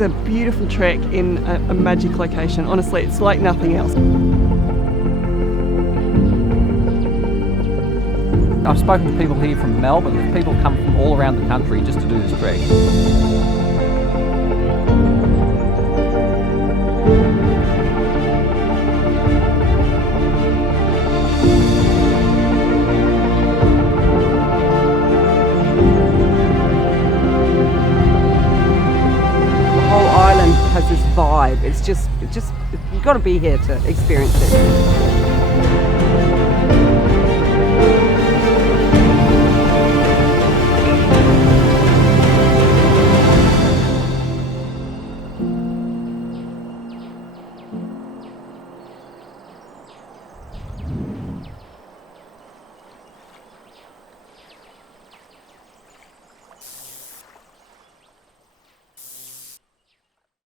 is a beautiful trek in a magic location. Honestly, it's like nothing else. I've spoken to people here from Melbourne. There's people come from all around the country just to do this trek. The whole island has this vibe. It's just you've got to be here to experience it.